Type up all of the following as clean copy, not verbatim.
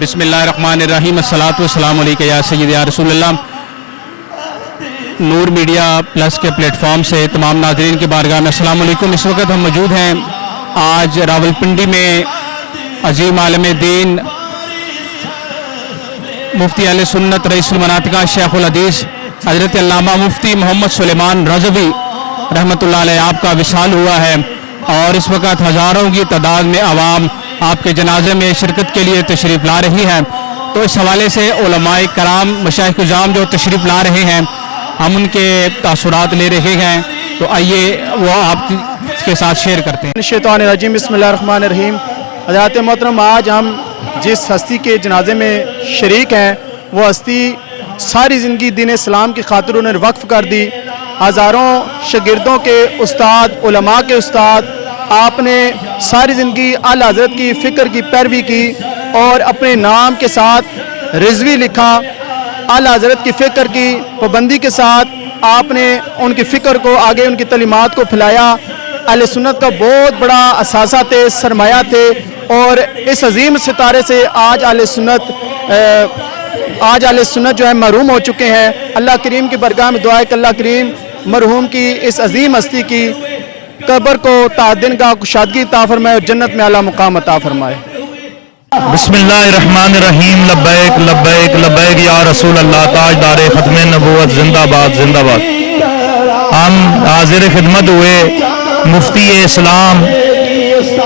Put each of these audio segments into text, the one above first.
बिस्मिल्लाहिर्रहमानिर्रहीम अस्सलातु वस्सलामु अलैका या सय्यदी या रसूलल्लाह। नूर मीडिया प्लस के प्लेटफॉर्म से तमाम नाज़रीन की बारगाह में अस्सलाम वालेकुम। इस वक्त हम मौजूद हैं आज रावलपिंडी में अजीम आलम दीन मुफ्ती अहले सुन्नत रईसुल मनातिका शेखुल हदीस हज़रत अल्लामा मुफ्ती मोहम्मद सुलेमान रज़वी रहमतुल्लाह अलैह आपका विसाल हुआ है और इस वक्त हज़ारों की तादाद में आवाम आपके जनाजे में शिरकत के लिए तशरीफ़ ला रही है। तो इस हवाले से उलमाए कराम मशाइख इज़ाम जो तशरीफ़ ला रहे हैं हम उनके तासुरात ले रहे हैं, तो आइए वो आपके साथ शेयर करते हैं। शैतानिर्रजीम बिस्मिल्लाहिर्रहमानिर्रहीम। हज़रात मोहतरम, आज हम जिस हस्ती के जनाजे में शरीक हैं वो हस्ती सारी ज़िंदगी दीन इस्लाम की खातिर उन्होंने वक्फ़ कर दी। हज़ारों शागिर्दों के उस्ताद, उलमा के उस्ताद, आपने सारी ज़िंदगी आला हज़रत की फ़िक्र की पैरवी की और अपने नाम के साथ रिज़वी लिखा। आला हज़रत की फ़िक्र की पाबंदी के साथ आपने उनकी फ़िक्र को आगे, उनकी तलीमात को फैलाया। अहले सुन्नत का बहुत बड़ा असासा थे, सरमाया थे और इस अजीम सितारे से आज अहले सुन्नत जो है महरूम हो चुके हैं। अल्लाह करीम की बरगाह में दुआ है कि अल्लाह करीम मरहूम की इस अजीम हस्ती की कब्र को तादिन का कुशादगी अता फरमाए और जन्नत में आला मुकाम अता फरमाए। बिस्मिल्लाहिर्रहमानिर्रहीम। लब्बैक लब्बैक लब्बैक या रसूल अल्लाह, ताजदार ख़त्मे नबूवत जिंदाबाद जिंदाबाद। हम हाजिर खिदमत हुए मुफ्ती इस्लाम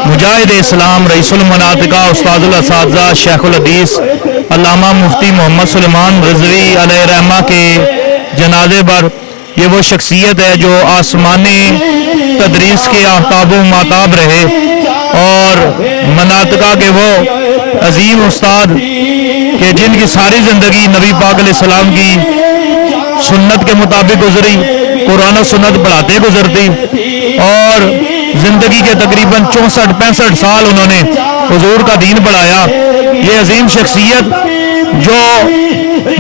मुजाहिद इस्लाम रईसुल मनातिका उस्ताजुल असातिज़ा शेखुल हदीस अल्लामा मुफ्ती मोहम्मद सुलेमान रज़वी अलैहि रहमा के जनाजे पर। ये वो शख्सियत है जो आसमानी तदरीस के आफ्ताबो माताब रहे और मनातिका के वो अजीम उस्ताद के जिनकी सारी ज़िंदगी नबी पाक अलैहिस्सलाम की सुन्नत के मुताबिक गुजरी, कुरान और सुन्नत पढ़ाते गुजरती और ज़िंदगी के तकरीबन 64-65 साल उन्होंने हुजूर का दीन पढ़ाया। ये अजीम शख्सियत जो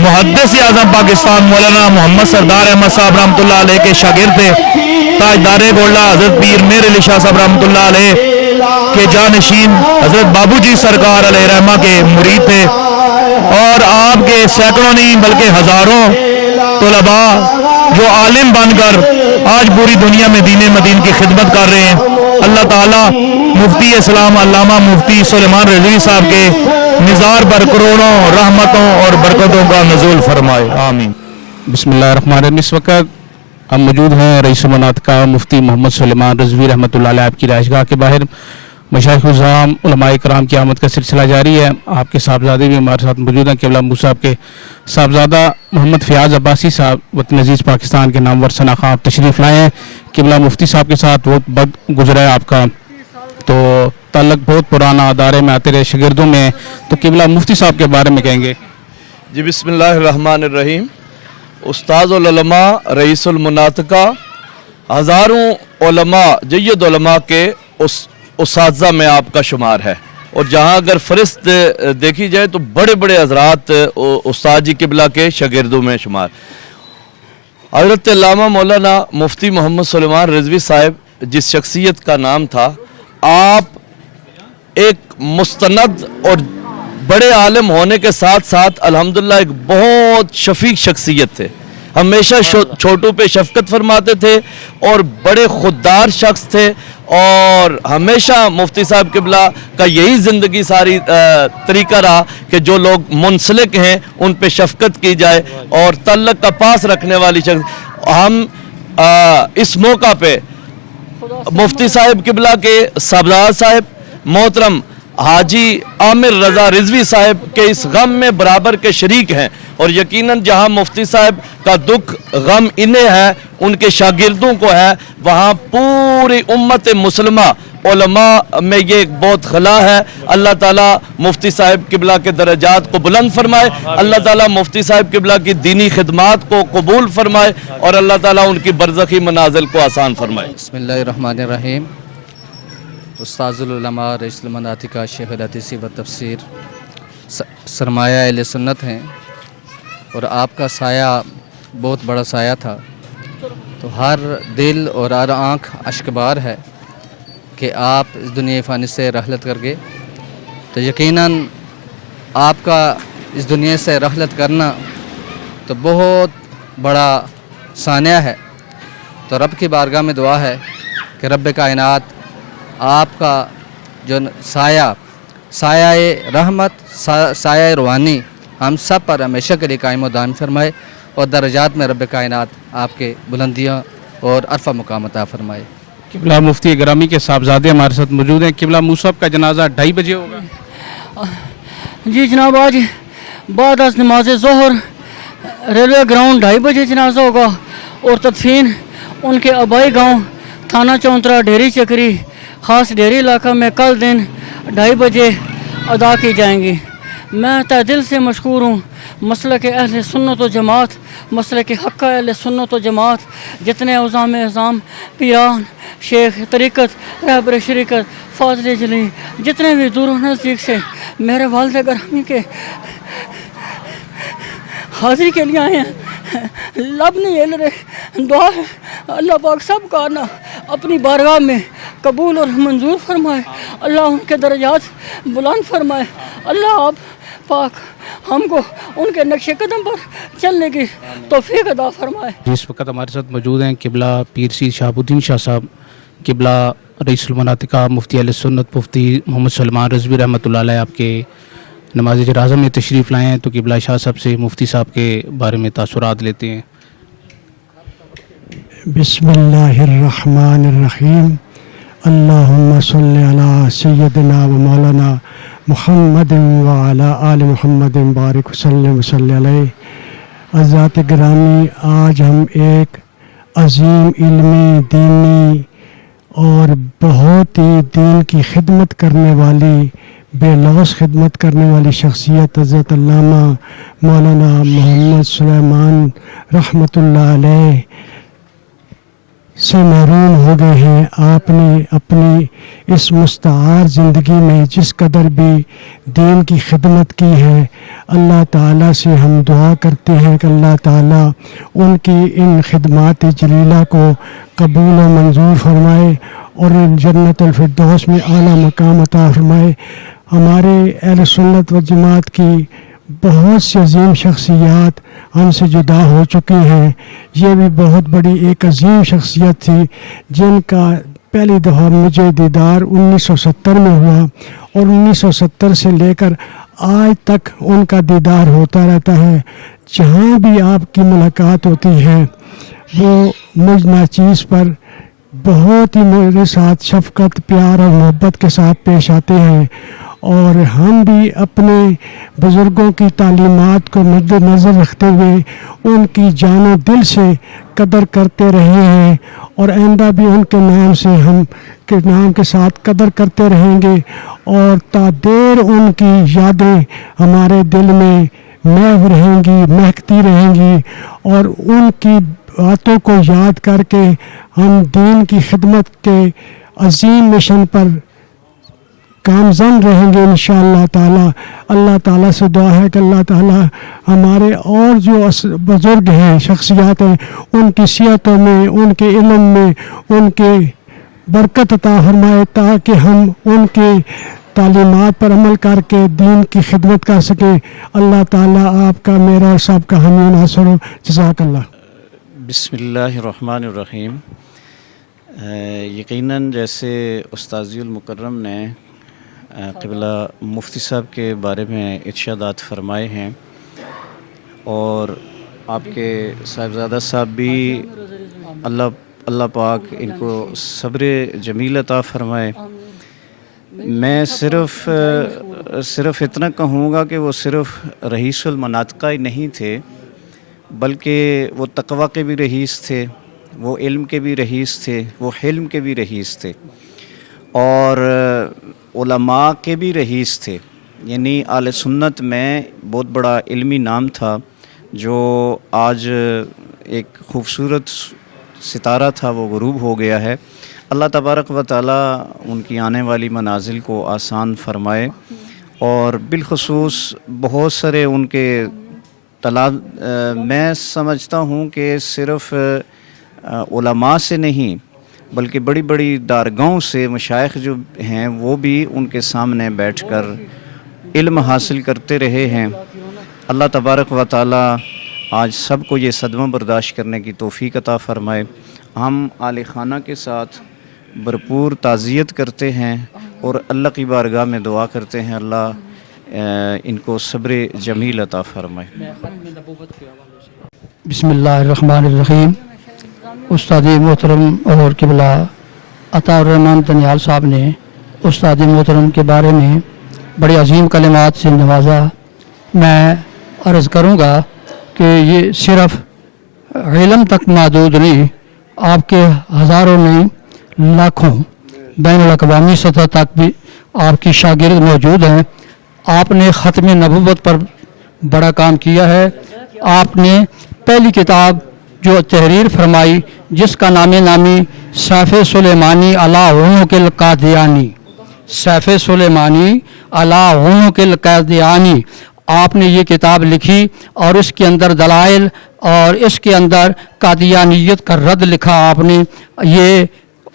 मुहद्दिस आज़म पाकिस्तान मौलाना मोहम्मद सरदार अहमद साहब रहमतुल्लाह अलैह के शागिर्द थे। ताजदारे गोल्ला हज़रत पीर मेर अली शाह साहब रहमतुल्लाह अलैह के जानशीन हज़रत बाबूजी सरकार अलैहि रहमा के मुरीद थे और आपके सैकड़ों नहीं बल्कि हज़ारों तलबा जो आलिम बनकर आज पूरी दुनिया में दीन मदीन की खिदमत कर रहे हैं। अल्लाह ताला मुफ्ती इस्लाम अल्लामा मुफ्ती सुलेमान रज़वी साहब के निज़ार पर करोड़ों रहमतों और बरकतों का नज़ूल फरमाए, आमीन। बिस्मिल्लाहिर्रहमानिर्रहीम। इस वक्त हम मौजूद हैं रईसुल मनातिका मुफ्ती मोहम्मद सुलेमान रज़वी रहमतुल्लाह अलैह आपकी राजगाह के बाहर। मशाइख इज़ाम उलमाए कराम की आमद का सिलसिला जारी है। आपके साहबजादे भी हमारे साथ मौजूद हैं। क़िबला मूसा साहब के साहबजादा मोहम्मद फ़याज़ अब्बासी साहब वतन अज़ीज़ पाकिस्तान के नामवर शनाख़ा आप तशरीफ़ लाए हैं। क़िबला मुफ्ती साहब के साथ बहुत वक्त गुजरा है आपका, तो ताल्लुक़ बहुत पुराना, अदारे में आते रहे, शागिर्दों में। तो क़िबला मुफ्ती साहब के बारे में कहेंगे जी। बिस्मिल्लाहिर्रहमानिर्रहीम। उस्ताज़ुल उलमा रईसुल मुनातिका हज़ारों उलमा जय्यद उलमा के उस्ताज़ा में आपका शुमार है और जहाँ अगर फ़हरिस्त देखी जाए तो बड़े बड़े हज़रात उस्ताद जी क़िबला के शागिर्दों में शुमार। हज़रत अल्लामा मौलाना मुफ्ती मोहम्मद सुलेमान रज़वी साहब जिस शख्सियत का नाम था, आप एक मुस्तनद और बड़े आलिम होने के साथ साथ अल्हम्दुलिल्लाह एक बहुत शफीक शख्सियत थे। हमेशा छोटों पे शफकत फरमाते थे और बड़े खुददार शख्स थे और हमेशा मुफ्ती साहब क़िबला का यही ज़िंदगी सारी तरीका रहा कि जो लोग मुंसलिक हैं उन पे शफकत की जाए और तल्लक का पास रखने वाली शख्स। हम इस मौका पे मुफ्ती साहब क़िबला के साहबजाद साहब मोहतरम हाजी आमिर रज़ा रिज़वी साहब के इस गम में बराबर के शरीक हैं और यकीनन जहां मुफ्ती साहब का दुख गम इन्हें है, उनके शागिर्दों को है, वहां पूरी उम्मत मुसलमा उलमा में ये एक बहुत खला है। अल्लाह ताला मुफ्ती साहब क़िबला के दरजात को बुलंद फरमाए, अल्लाह ताला मुफ्ती साहब क़िबला की दीनी खिदमात को कबूल फरमाए और अल्लाह ताला उनकी बरज़खी मनाजिल को आसान फरमाए। बिस्मिल्लाहिर्रहमानिर्रहीम। उस्ताज़ुल उलमा रईसुल मनातिका शेखुल हदीस व तफसीर सरमाया अहले सुन्नत हैं और आपका साया बहुत बड़ा साया था, तो हर दिल और हर आँख अश्कबार है कि आप इस दुनिया फ़ानी से रहलत करके, तो यकीनन आपका इस दुनिया से रहलत करना तो बहुत बड़ा सानिया है। तो रब की बारगाह में दुआ है कि रब कायनात आपका जो साया रहमत, साया रूहानी हम सब पर हमेशा के लिए कायम दाम फरमाए और दर्जात में रब कायनात आपके बुलंदियाँ और अरफा मुकाम अता फरमाए। किबला मुफ्ती ग्रामी के साहबजादे हमारे साथ मौजूद हैं। किबला मूसब का जनाजा 2:30 बजे होगा। जी जनाब, आज बाद अज नमाज ज़ोहर रेलवे ग्राउंड 2:30 बजे जनाजा होगा और तदफीन उनके आबाई गांव थाना चौंतरा डेरी चक्री ख़ास डेरी इलाका में कल दिन 2:30 बजे अदा की जाएंगी। मैं तहे दिल से मशकूर हूँ मसलक के अहल सुन्नत व जमात, मसलक के हक़ अहल सुन्नत व जमात, जितने उज़ाम अज़ाम पीरान शेख तरीक़त रहबर शरीकत फाज़िल जली जितने भी दूर नज़दीक से मेरे वालिद ग्रामी के हाज़िरी के लिए आए हैं। लब नहीं हिल रहे, दुआ है अल्लाह पाक सब का ना अपनी बारगाह में कबूल और मंजूर फरमाए, अल्लाह उनके दर्जात बुलंद फरमाए, अल्लाह आप पाक हमको उनके नक्शे कदम पर चलने की तौफीक अता फरमाए। इस वक्त हमारे साथ मौजूद हैं किबला पीर सी शहाबुद्दीन शाह साहब, किबला रईसुल मनातिका मुफ्ती अहले सुन्नत मुफ्ती मोहम्मद सलमान रज़वी रहमतुल्लाह अलैह आपके नमाज जनाज़ा में तशरीफ़ लाए हैं। तो किबला शाह साहब से मुफ्ती साहब के बारे में तासुरात लेते हैं। बिस्मिल्लाहिर्रहमानिर्रहीम। अल्लाहुम्मा सल्लि अला सय्यदिना व मौलाना मुहम्मदिन व अला आलि मुहम्मदिन बारिक वसल्लम वसल्लि अलैहि। हज़रात गिरामी, आज हम एक अज़ीम इल्मी, दीनी और बहुत ही दीन की खिदमत करने वाली, बेलौस खिदमत करने वाली शख्सियत हज़रत अल्लामा मौलाना मोहम्मद सुलेमान रहमतुल्लाह अलैह से महरूम हो गए हैं। आपने अपनी इस मुस्तआर ज़िंदगी में जिस कदर भी दीन की खिदमत की है, अल्लाह ताला से हम दुआ करते हैं कि अल्लाह ताला उनकी इन खिदमात जलीला को कबूल और मंजूर फरमाए और जन्नतुल फिरदौस में आला मकाम अता फरमाए। हमारे अहले सुन्नत व जमात की बहुत सी अजीम शख्सियात हमसे जुदा हो चुकी हैं। ये भी बहुत बड़ी एक अजीम शख्सियत थी जिनका पहली दफ़ा मुझे दीदार 1970 में हुआ और 1970 से लेकर आज तक उनका दीदार होता रहता है। जहाँ भी आपकी मुलाकात होती है वो मुझ नाचीज़ पर बहुत ही मेरे साथ शफ़क़त, प्यार और मोहब्बत के साथ पेश आते हैं और हम भी अपने बुज़ुर्गों की तालीमात को मद्देनज़र रखते हुए उनकी जानो दिल से कदर करते रहे हैं और आइंदा भी उनके नाम से हम के नाम के साथ कदर करते रहेंगे और तादेर उनकी यादें हमारे दिल में महव रहेंगी, महकती रहेंगी और उनकी बातों को याद करके हम दीन की खिदमत के अजीम मिशन पर कामज़न रहेंगे इंशाअल्लाह ताला। अल्लाह ताला से दुआ है कि अल्लाह ताला हमारे और जो बुज़ुर्ग हैं, शख्सियात हैं, उनकी सियातों में, उनके इल्म में, उनके बरकत अता फरमाए ताकि हम उनके तालीमात पर अमल करके दीन की खिदमत कर सकें। अल्लाह ताला आपका, मेरा और सबका हामी नासर हो। जज़ाकल्लाह। बिस्मिल्लाहिर्रहमानिर्रहीम। यकीनन जैसे उस्ताज़ुल मुकर्रम ने क़िबला मुफ्ती साहब के बारे में इरशादात फरमाए हैं और आपके साहिबज़ादा साहब भी अल्लाह पाक इनको सब्र जमील अता फरमाए। मैं सिर्फ़ इतना कहूँगा कि वो सिर्फ़ रईसुल मनातिका ही नहीं थे, बल्कि वो तक़वा के भी रईस थे, वो इल्म के भी रईस थे, वो हिल्म के भी रईस थे और उलमा के भी रईस थे। यानी आले सुन्नत में बहुत बड़ा इल्मी नाम था जो आज एक ख़ूबसूरत सितारा था, वो ग़ुरूब हो गया है। अल्लाह तबारक व तआला उनकी आने वाली मनाजिल को आसान फरमाए और बिलखुसूस बहुत सारे उनके मैं समझता हूँ कि सिर्फ़ उलमा से नहीं बल्कि बड़ी बड़ी दारगाहों से मशाइख जो हैं वो भी उनके सामने बैठकर علم حاصل کرتے رہے ہیں. اللہ تبارک و تعالی آج سب کو یہ صدمہ برداشت کرنے کی توفیق عطا فرمائے. ہم اہل خانہ کے ساتھ بھرپور تعزیت کرتے ہیں اور اللہ کی بارگاہ میں دعا کرتے ہیں اللہ ان کو صبر جمیل عطا فرمائے. بسم اللہ الرحمن الرحیم. استاد محترم اور قبلہ عطا الرحمن تنیال صاحب نے استاد محترم کے بارے میں بڑی عظیم کلمات سے نوازا. میں عرض کروں گا کہ یہ صرف علم تک محدود نہیں، آپ کے ہزاروں نہیں لاکھوں بین الاقوامی سطح تک بھی آپ کی شاگرد موجود ہیں. آپ نے ختم نبوت پر بڑا کام کیا ہے. آپ نے پہلی کتاب جو تحریر فرمائی جس کا نامی سیف سلیمانی علی عنق القادیانی، سیف سلیمانی علی عنق القادیانی، آپ نے یہ کتاب لکھی اور اس کے اندر دلائل اور اس کے اندر قادیانیت کا رد لکھا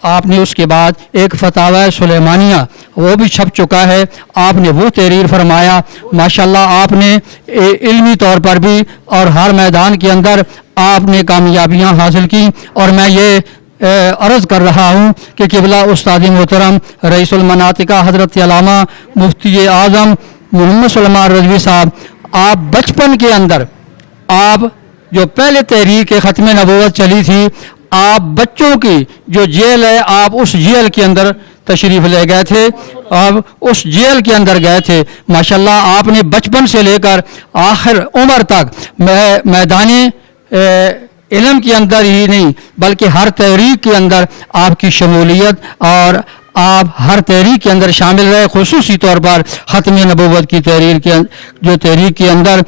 آپ نے اس کے بعد ایک فتاوی سلیمانیہ وہ بھی چھپ چکا ہے. آپ نے وہ تحریر فرمایا. ماشاءاللہ آپ نے علمی طور پر بھی اور ہر میدان کے اندر آپ نے کامیابیاں حاصل کی. اور میں یہ عرض کر رہا ہوں کہ قبلہ استاد محترم رئیس المناطق حضرت علامہ مفتی اعظم محمد سلیمان رضوی صاحب، آپ بچپن کے اندر آپ جو پہلے تحریر کے ختم نبوت چلی تھی، آپ بچوں کی جو جیل ہے آپ اس جیل کے اندر تشریف لے گئے تھے، آپ اس جیل کے اندر گئے تھے. ماشاءاللہ آپ نے بچپن سے لے کر آخر عمر تک میدانی علم کے اندر ہی نہیں بلکہ ہر تحریک کے اندر آپ کی شمولیت اور آپ ہر تحریک کے اندر شامل رہے. خصوصی طور پر ختم نبوت کی تحریک کے اندر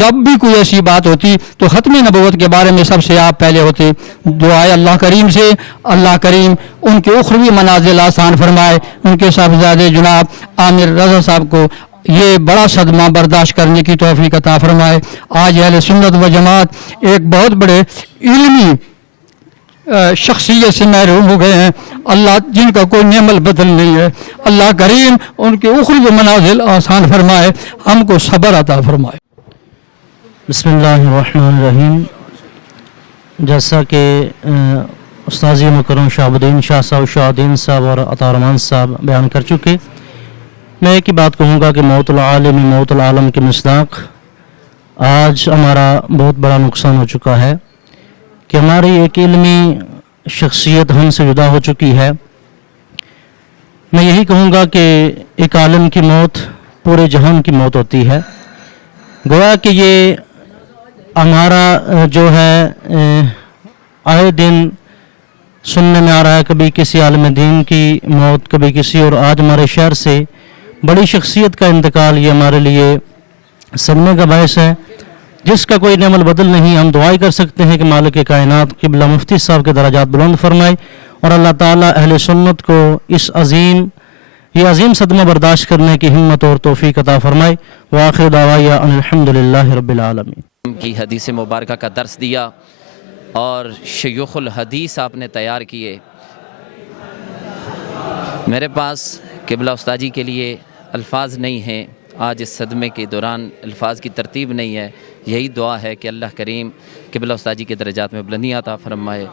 جب بھی کوئی ایسی بات ہوتی تو ختم نبوت کے بارے میں سب سے آپ پہلے ہوتے. دعائے اللہ کریم سے اللہ کریم ان کے اخروی منازل آسان فرمائے. ان کے صاحبزادے جناب عامر رضا صاحب کو یہ بڑا صدمہ برداشت کرنے کی توفیق عطا فرمائے. آج اہل سنت و جماعت ایک بہت بڑے علمی شخصیت سے محروم ہو گئے ہیں. اللہ جن کا کوئی نعم البدل نہیں ہے، اللہ کریم ان کے اخروی منازل آسان فرمائے، ہم کو صبر عطا فرمائے. بسم اللہ الرحمن الرحیم. جیسا کہ استاذ مکرم شہاب الدین شاہ صاحب، شہادین صاحب اور عطا الرحمن صاحب بیان کر چکے، میں ایک ہی بات کہوں گا کہ موت العالم موت العالم کے مصداق آج ہمارا بہت بڑا نقصان ہو چکا ہے کہ ہماری ایک علمی شخصیت ہم سے جدا ہو چکی ہے. میں یہی کہوں گا کہ ایک عالم کی موت پورے جہان کی موت ہوتی ہے. گویا کہ یہ ہمارا جو ہے آئے دن سننے میں آ رہا ہے، کبھی کسی عالم دین کی موت، کبھی کسی، اور آج ہمارے شہر سے بڑی شخصیت کا انتقال یہ ہمارے لیے صدمے کا باعث ہے جس کا کوئی نعم البدل نہیں. ہم دعائیں کر سکتے ہیں کہ مالک کائنات قبلہ مفتی صاحب کے درجات بلند فرمائے اور اللہ تعالیٰ اہل سنت کو یہ عظیم صدمہ برداشت کرنے کی ہمت اور توفیق عطا فرمائے. وآخر دعوایا ان الحمدللہ رب العالمین. کی حدیث مبارکہ کا درس دیا اور شیوخ الحدیث آپ نے تیار کیے. میرے پاس قبلہ استاذی کے لیے الفاظ نہیں ہیں. آج اس صدمے کے دوران الفاظ کی ترتیب نہیں ہے. یہی دعا ہے کہ اللہ کریم قبلہ استاذی کے درجات میں بلندی عطا فرمائے.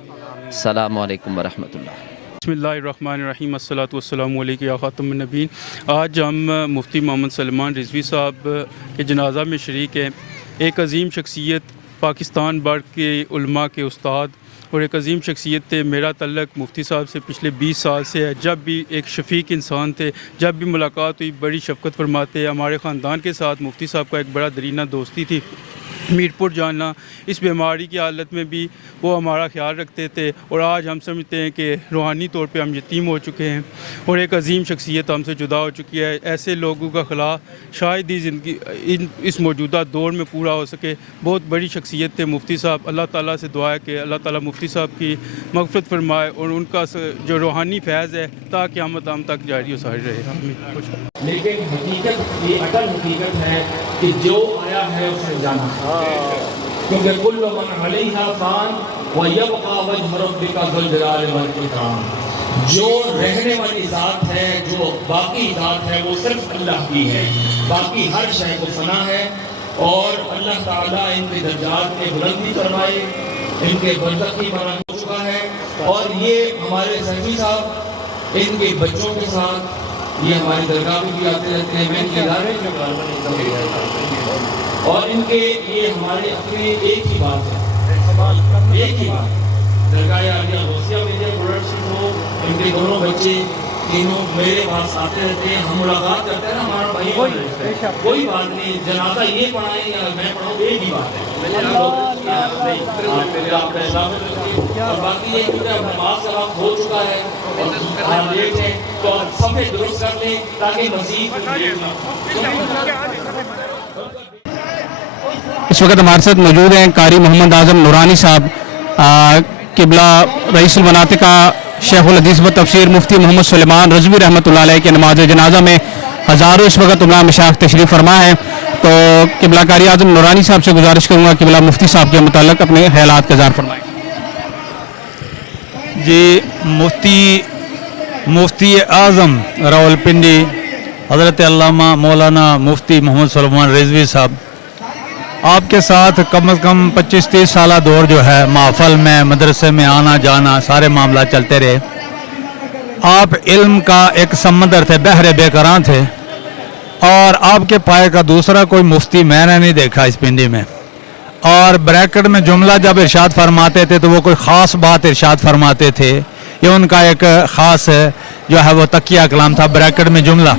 السلام علیکم ورحمۃ اللہ. بسم اللہ الرحمن الرحیم. الصلاۃ والسلام علیکم یا خاتم النبیین. آج ہم مفتی محمد سلیمان رضوی صاحب کے جنازہ میں شریک ہیں. ایک عظیم شخصیت، پاکستان بھر کے علماء کے استاد، اور ایک عظیم شخصیت تھے. میرا تعلق مفتی صاحب سے پچھلے 20 سال سے ہے. جب بھی ایک شفیق انسان تھے، جب بھی ملاقات ہوئی بڑی شفقت فرماتے. ہمارے خاندان کے ساتھ مفتی صاحب کا ایک بڑا درینہ دوستی تھی. میر پور جانا، اس بیماری کی حالت میں بھی وہ ہمارا خیال رکھتے تھے، اور آج ہم سمجھتے ہیں کہ روحانی طور پہ ہم یتیم ہو چکے ہیں اور ایک عظیم شخصیت ہم سے جدا ہو چکی ہے. ایسے لوگوں کا خلا شاید ہی زندگی اس موجودہ دور میں پورا ہو سکے. بہت بڑی شخصیت تھے مفتی صاحب. اللہ تعالیٰ سے دعا ہے کہ اللہ تعالیٰ مفتی صاحب کی مغفرت فرمائے اور ان کا جو روحانی فیض ہے تا قیامت ہم تک جاری و ساری رہے. لیکن حقیقت یہ اٹل حقیقت ہے کہ جو آیا ہے اس نے جانا ہے، کیونکہ کل من علیہا فان ویبقى وجہ ربک ذو الجلال والاکرام. جو رہنے والی ذات ہے، جو باقی ذات ہے، وہ صرف اللہ کی ہے، باقی ہر شے کو فنا ہے، اور اللہ تعالیٰ ان کے درجات میں بلندی فرمائے، ان کے برزخی بنا ہو چکا ہے، اور یہ ہمارے سیفی صاحب ان کے بچوں کے ساتھ یہ ہماری درگاہ میں بھی آتے رہتے ہیں، میں ان کے ادارے میں، اور ان کے یہ ہمارے اپنے ایک ہی بات ہے، ایک ہی بات درگاہ عالیہ غوثیہ میڈیا پروڈکشن ہو، ان کے دونوں بچے تینوں میرے پاس آتے رہتے ہیں، ہم ملاقات کرتے ہیں نا، ہمارا بھائی کوئی بات نہیں، جنازہ یہ پڑھائیں یا میں پڑھاؤں، ایک ہی بات ہے، اور باقی یہ کیونکہ اب نماز کا وقت ہو چکا ہے اور لیٹ ہے، تو صفحے درست کر لیں تاکہ مزید اس وقت ہمارے ساتھ موجود ہیں قاری محمد اعظم نورانی صاحب، قبلہ رئیس المناطق شیخ الحدیث و تفسیر مفتی محمد سلیمان رضوی رحمۃ اللہ علیہ کے نماز جنازہ میں ہزاروں اس وقت عمرہ مشائخ تشریف فرما ہے، تو قبلہ قاری اعظم نورانی صاحب سے گزارش کروں گا قبلہ مفتی صاحب کے متعلق اپنے خیالات کا اظہار فرمائیں۔ جی، مفتی اعظم راولپنڈی حضرت علامہ مولانا مفتی محمد سلیمان رضوی صاحب، آپ کے ساتھ کم از کم 25-30 سالہ دور جو ہے محفل میں، مدرسے میں آنا جانا، سارے معاملات چلتے رہے۔ آپ علم کا ایک سمندر تھے، بحر بے کراں تھے، اور آپ کے پائے کا دوسرا کوئی مفتی میں نے نہیں دیکھا اس پنڈی میں۔ اور بریکٹ میں جملہ جب ارشاد فرماتے تھے تو وہ کوئی خاص بات ارشاد فرماتے تھے، یہ ان کا ایک خاص جو ہے وہ تقیہ کلام تھا، بریکٹ میں جملہ۔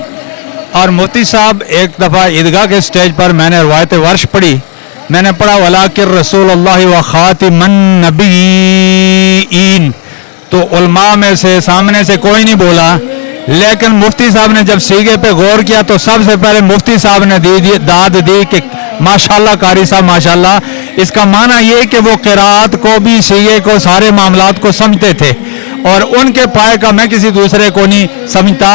اور مفتی صاحب ایک دفعہ عیدگاہ کے سٹیج پر میں نے روایت ورش پڑھی، میں نے پڑھا وَلَٰكِن رسول اللہ وَخَاتِمَ النَّبِيِّينَ، تو علماء میں سے سامنے سے کوئی نہیں بولا، لیکن مفتی صاحب نے جب سیغے پہ غور کیا تو سب سے پہلے مفتی صاحب نے داد دی کہ ماشاءاللہ قاری صاحب ماشاءاللہ۔ اس کا معنی یہ کہ وہ قرات کو بھی، سیغے کو، سارے معاملات کو سمجھتے تھے، اور ان کے پائے کا میں کسی دوسرے کو نہیں سمجھتا۔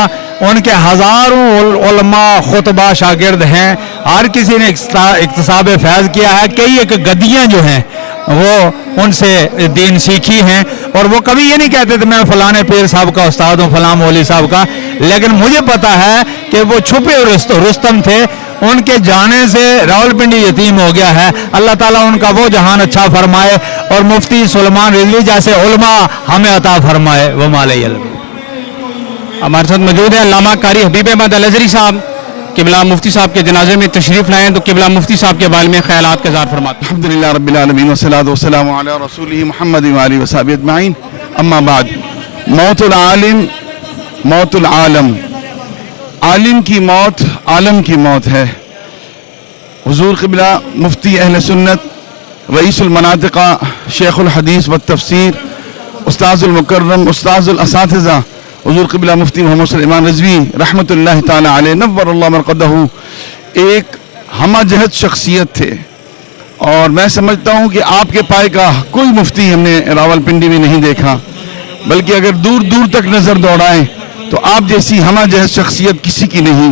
ان کے ہزاروں علماء خطبہ شاگرد ہیں، ہر کسی نے اکتساب فیض کیا ہے، کئی ایک گدیاں جو ہیں وہ ان سے دین سیکھی ہیں، اور وہ کبھی یہ نہیں کہتے تھے میں فلاں پیر صاحب کا استاد ہوں، فلاں مولوی صاحب کا، لیکن مجھے پتا ہے کہ وہ چھپے رستم تھے۔ ان کے جانے سے راولپنڈی یتیم ہو گیا ہے، اللہ تعالیٰ ان کا وہ جہان اچھا فرمائے، اور مفتی سلیمان رضوی جیسے علماء ہمیں عطا فرمائے، وما علیہ السلام۔ ہمارے ساتھ موجود ہیں علامہ قاری حبیب احمد الازہری صاحب، قبلہ مفتی صاحب کے جنازے میں تشریف لائیں، تو قبلہ مفتی صاحب کے بارے میں خیالات کا اظہار فرماتے ہیں۔ الحمدللہ رب العالمین والصلاۃ والسلام علی رسولہ محمد وآلہ وصحبہ اجمعین، اما بعد۔ موت العالم موت العالم، عالم کی موت عالم کی موت ہے۔ حضور قبلہ مفتی اہل سنت رئیس المناطق شیخ الحدیث والتفسیر استاذ المکرم استاذ الاساتذہ حضور قبلہ مفتی محمد سلیمان رضوی رحمۃ اللہ تعالی علیہ نور اللہ مرقدہ ایک ہمہ جہت شخصیت تھے، اور میں سمجھتا ہوں کہ آپ کے پائے کا کوئی مفتی ہم نے راولپنڈی میں نہیں دیکھا، بلکہ اگر دور دور تک نظر دوڑائیں تو آپ جیسی ہمہ جہت شخصیت کسی کی نہیں۔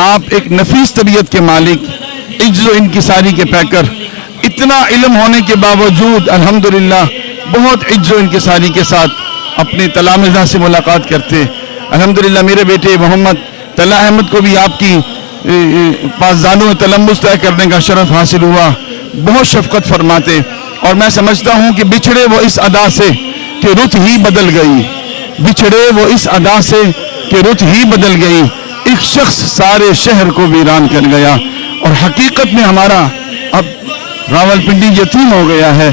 آپ ایک نفیس طبیعت کے مالک، عجز و انکساری کے پیکر، اتنا علم ہونے کے باوجود الحمدللہ بہت عجز و انکساری کے ساتھ اپنے تلامذہ سے ملاقات کرتے۔ الحمدللہ میرے بیٹے محمد طلحہ احمد کو بھی آپ کی پاسدانوں تلمس طے کرنے کا شرف حاصل ہوا، بہت شفقت فرماتے، اور میں سمجھتا ہوں کہ بچھڑے وہ اس ادا سے کہ رت ہی بدل گئی، بچھڑے وہ اس ادا سے کہ رت ہی بدل گئی، ایک شخص سارے شہر کو ویران کر گیا، اور حقیقت میں ہمارا اب راولپنڈی یتیم ہو گیا ہے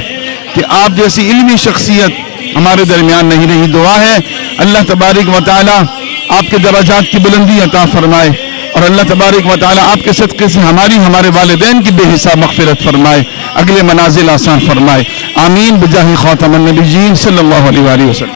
کہ آپ جیسی علمی شخصیت ہمارے درمیان نہیں رہی۔ دعا ہے اللہ تبارک و تعالی آپ کے درجات کی بلندی عطا فرمائے، اور اللہ تبارک و تعالی آپ کے صدقے سے ہمارے والدین کی بے حساب مغفرت فرمائے، اگلے منازل آسان فرمائے، آمین بجاہ خاتم النبیین صلی اللہ علیہ وآلہ وسلم۔